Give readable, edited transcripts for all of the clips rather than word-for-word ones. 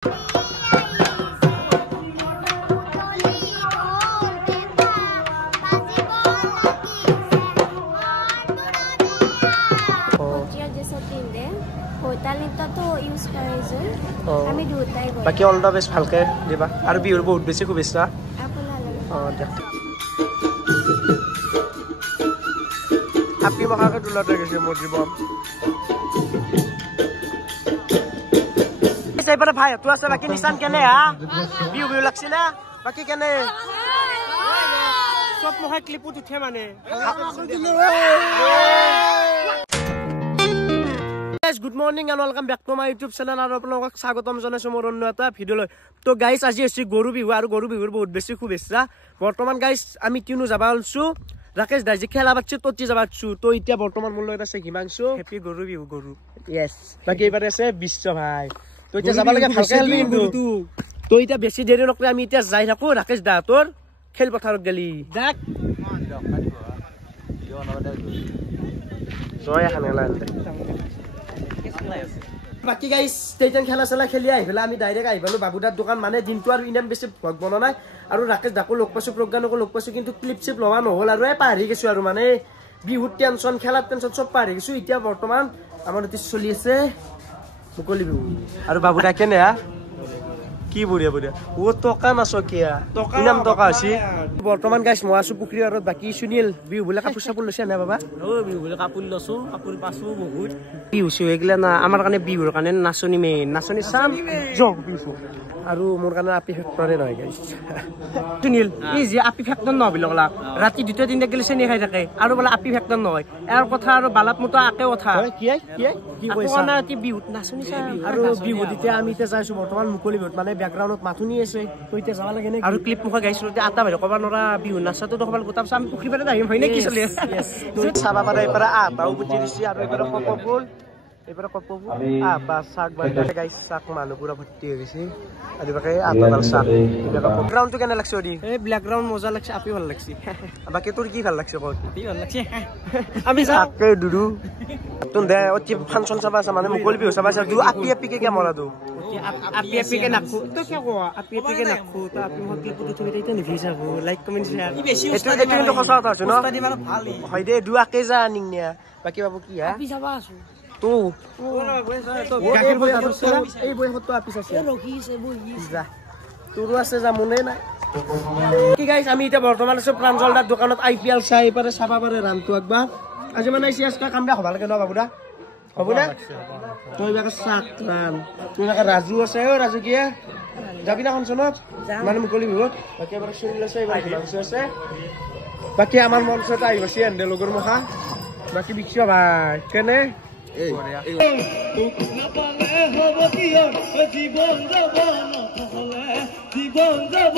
বাকি all the best ভালকে দিবা আৰু বিহুৰ বহুত বেছি শুভেচ্ছা আপনি মহাকে দুলাতে গেছে মোৰ জীবন এইবাৰ ভাই তো আছে বাকি নিশান কেনে হা বিহু বিহু লাগছে না বাকি কেনে সব মহা ক্লিপত উঠে মানে good morning and welcome back to my YouTube channel আৰু আপোনালোকক স্বাগতম জনাইছো মোৰ অন্য এটা ভিডিঅ'লৈ তো গাইস আজি আছে গৰু বিহু আৰু গৰু বিহুৰ বহুত বেছি শুভেচ্ছা বৰ্তমান গাইস আমি কিনো যাবা আলছো ৰাকেশ দাজি খেলা বাচ্চা ততি যাবা আছো তো এতিয়া বৰ্তমান মোৰ লগত আছে হিমাংশু হেপি গৰু বিহু গৰু ইয়েস বাকি এবাৰ আছে বিশ্ব ভাই তো এতিয়া যাবা লাগে ভালকে খেলবি কিন্তু তো এতিয়া বেছি দেৰি নকৰে আমি এতিয়া যাই থাকো ৰাকেশ দা তোৰ খেল পথাৰত গলি যাক জয় হানেলা বাকি গাইস ষ্টেটন খেলা চলা খেলি আহিলা আমি ডাইৰেক্ট আহিলো বাবুদাৰ দোকান মানে দিনটো আৰু ইনাম বেছি ভ্লগ বনা নাই আৰু ৰাকেশ দাকো লগ পাইছো প্ৰজ্ঞানকো লগ পাইছো কিন্তু ক্লিপ চিপ লৱা নহল আৰু পাহৰি গেছো আৰু মানে বিহুৰ টেনচন খেলাৰ টেনচন সব পাহৰি গেছো এতিয়া বৰ্তমান আমাৰ অতি চলি আছে মুকলি বিহু আৰু বাবুদা কেনে হা কি বঢ়িয়া বঢ়িয়া ও টকা নাচকিয়া ইনাম টকা আছে বৰ্তমান গাইস মই আছো পুখুৰী আৰু বাকি সুনীল বিহু বলে কাপোৰ চাপোৰ লৈছে না বাবা ও বিহু বলে কাপোৰ লছো কাপোৰ পাছো বহুত বিহু এগলা না আমাৰ কাৰণে বিহুৰ কাৰণে নাচনি মেইন নাচনি চাম জগ বিহু আৰু মোৰ কাৰণে আপি ফেক্টৰে নহয় গাইস সুনীল এই যে আপি ফেক্টৰ নহবিলকলা ৰাতি দুটা তিনটা গেলে চেনি খাই থাকে আৰু বলে আপি ফেক্টৰ নহয় এৰ কথা আৰু বালাপ মতো আকে কথা কি কৈছা না কি বিহুত নাচনি চাম আৰু বিহু দিতে আমি তে যাইছো বৰ্তমান মুকলি বিহুত মানে ব্যাকগ্ৰাউণ্ডত মাথুনি আছে কইতে যাবা লাগে নে আৰু ক্লিপ মুখা গাইছো আটা ভাই কবা নৰা বিহু নাচাটো দেখবাল গোটাপ চাম পুখুৰী পাৰে আহিম হয় নে কি চলি আছে তুই চাবা পাৰে এবাৰে আটাও বুঝি দিছি আৰু এবারে কপবুল এবারে কপবুল আটা শাক বাজে গাইস শাক মানুহ পুরা ভর্তি হৈ গৈছে আৰু বাকি আটা ভাল শাক ব্যাকগ্ৰাউণ্ডটো কেনে লাগছে ওদি এই ব্যাকগ্ৰাউণ্ড মজা লাগছে আপি ভাল লাগছে বাকি তোৰ কি ভাল লাগছে কত কি ভাল লাগছে আমি যাকে দুদু তুন দে অতি ফাংশন চাবা মানে মুকলি বিহু চাবা দু আপি আপি কে কেমৰা দু আপি আপি কে নাখু তো কি কোৱা আপি আপি কে নাখু তো আপি মই ক্লিপ উঠি থৈ নিভিছা গো লাইক কমেন্ট শেয়াৰ এটো কিন্তু খসা কথা আছে ন হয় দে দু আকে যা নিংনিয়া বাকি বাবু কি হা আপি চাবা আছো তো গাখীৰ বৈ আছে এই বৈ হতো আপি আছে ৰখিছে বৈ যা তোৰো আছে যা মনে নাই কি গাইস আমি এটা বৰ্তমান আছে প্ৰাঞ্জলদাৰ দোকানত আইপিএল চাই পাৰে চাবা পাৰে ৰামটো একবাৰ আজি মানে সিয়াসকা কামটা হবা লাগে ন বাবুদা হবো না তুই বাকে সাত রান তুই বাকে রাজু আছে ও রাজু কি যাবি না কনসনত মানে মুকলি বিহুত বাকি এবাৰ শুনিলে আছে এবাৰ হিমাংশু আছে বাকি আমাৰ মঞ্চত আহিবছি এন্ডে লগৰ মুখা বাকি বিক্ষ ভাই কেনে এই জীবন যাব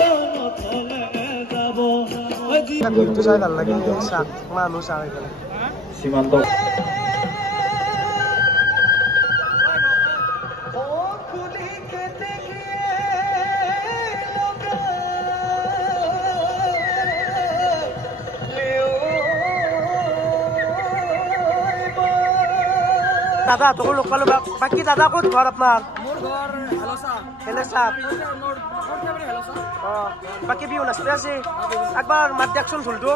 গীতটো চাই ভাল লাগে চাক মানুহ চাই গেলে সীমান্ত দাদা তোকে লোক পালো বাকি দাদা ক'ত ঘৰ আপোনাৰ মোৰ ঘৰ হেলেসা বাকি বিহু নাচতে আছে একবাৰ মাত দেখচোন ঢোলটো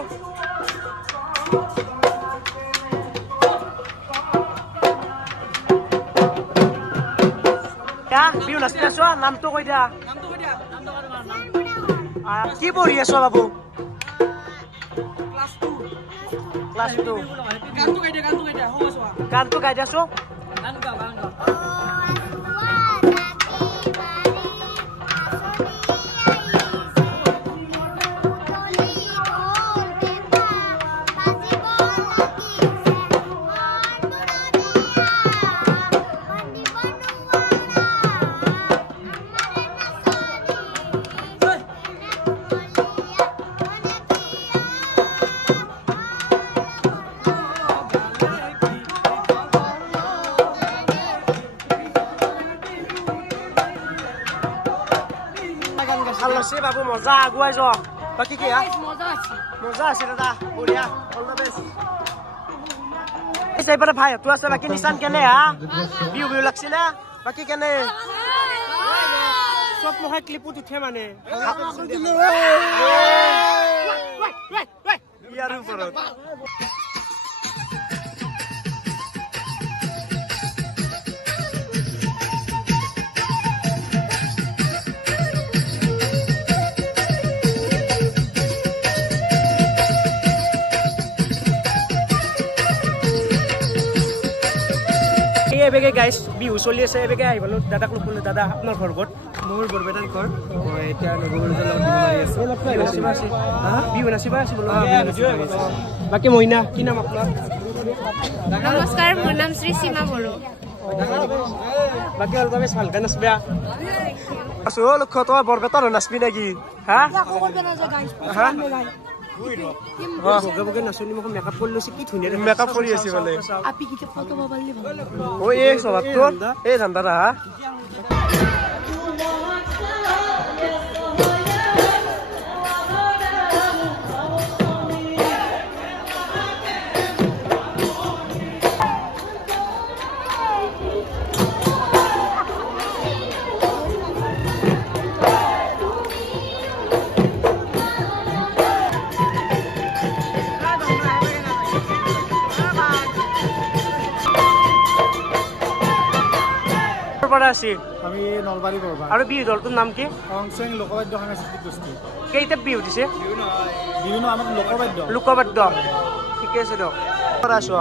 বিহু নাচতে আছো নামটো কৈ দিয়া কি পঢ়ি আছো বাবু ক্লাস 2 গানটো গাই দিয়াছো আছে বাবু মজা আগুৱাই য বাকি কি মজা আছে দাদা বঢ়িয়া অল দা বেস্ট এইবারে ভাই তো আছে বাকি নিশান কেনে হা বিহু বিহু লাগছে না বাকি কেনে হাতত মহাই ক্লিপত উঠে মানে ইয়াৰ ওপৰত এবেগে গাইছ বিহু চলি আছে এবেগে আহিবলো দাদাক লগ কৰিলো দাদা আপোনাৰ ঘৰ ক'ত মোৰ বৰবেটাৰ ঘৰ মই এতিয়া নগৰজৰ লগত বিহু মাৰি আছো বিহু নাচিবা আছে বোলো বাকি মইনা কি নাম আপোনাৰ নমস্কাৰ মোৰ নাম শ্ৰী সীমা বড়ো বাকি অলপ বেছ ভালকে নাচবা আছো লক্ষ্য তোমাৰ বৰবেটাৰ নাচবি নেকি হা হা বগে নাচনি মোক মেকআপ কৰি লৈছে কি ধুনীয়া মেকআপ কৰি আছে বোলে আপি কিটা ফটো মোবাইল লিব ও এই সবাতো এই ধান্দা না আমি নলবাৰী কৰবা আৰু বিহু দলটোৰ নাম কি সংসং লোকবাদ্য সাংস্কৃতিক গোষ্ঠী কেইটা বিহু দিছে বিহু ন আমাৰ লোকবাদ্য ঠিকে আছে দিয়ক আছো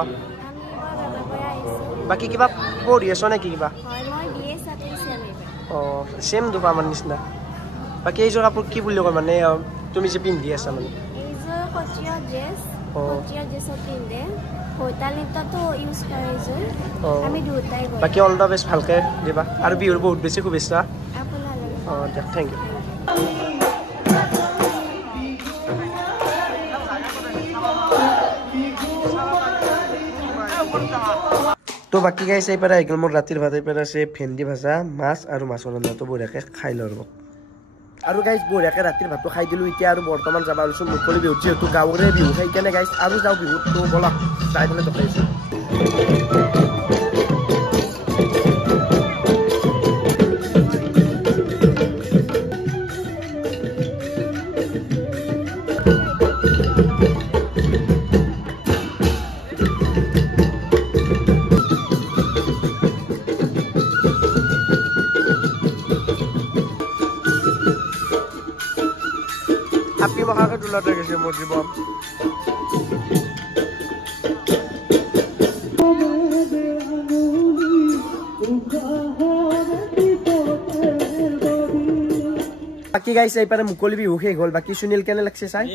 বাকী কিবা পঢ়ি আছ নেকি কিবা অ চেম দুপা আমাৰ নিচিনা বাকী এইযোৰ কাপোৰ কি বুলি কয় মানে তুমি যে পিন্ধি আছা মানে বাকি অল দা বেষ্ট ভালকে দিবা আৰু বিহুৰ বহুত বেছি শুভেচ্ছা দিয়ক থেংক ইউ তো বাকি গাইছে এইপাৰে আহি গ'ল মোৰ ৰাতিৰ ভাত এইপাৰে আছে ভেন্দি ভাজা মাছ আৰু মাছৰ আঞ্জাটো বঢ়িয়াকৈ খাই ল'ব আৰু গাইজ বঢ়িয়াকৈ ৰাতিৰ ভাতটো খাই দিলোঁ এতিয়া আৰু বৰ্তমান যাবা ওলাইছোঁ মুকলি বিহুত যিহেতু গাঁৱৰে বিহু সেইকাৰণে গাইজ আৰু যাওঁ বিহুত তো ব'লা যাই পেলাই দেখাইছোঁ Happy Mahaka to Lata Gashi Mojibam. বাকি গাইছে এইপাৰে মুকলি বিহু শেষ হ'ল বাকি সুনীল কেনে লাগছে চাই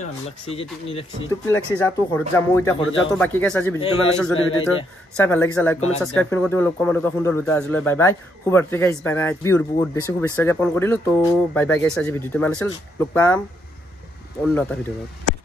টোপনি লাগছে যা তো ঘৰত যাম মই এতিয়া ঘৰত যাওঁ তো বাকি গাইছে আজি ভিডিঅ'টো ভাল লাগিছিল যদি ভিডিঅ'টো চাই ভাল লাগিছে লাইক কমেণ্ট ছাবস্ক্ৰাইব কৰি দিব লগ কমেণ্ট এটা সুন্দৰ ভিডিঅ' আজিলৈ বাই বাই শুভৰাত্ৰি গাইছ বাই বাই বিহুৰ বহুত বেছি শুভেচ্ছা জ্ঞাপন কৰিলোঁ তো বাই বাই গাইছ আজি ভিডিঅ'টো ভাল আছিল লগ পাম অন্য এটা ভিডিঅ'ত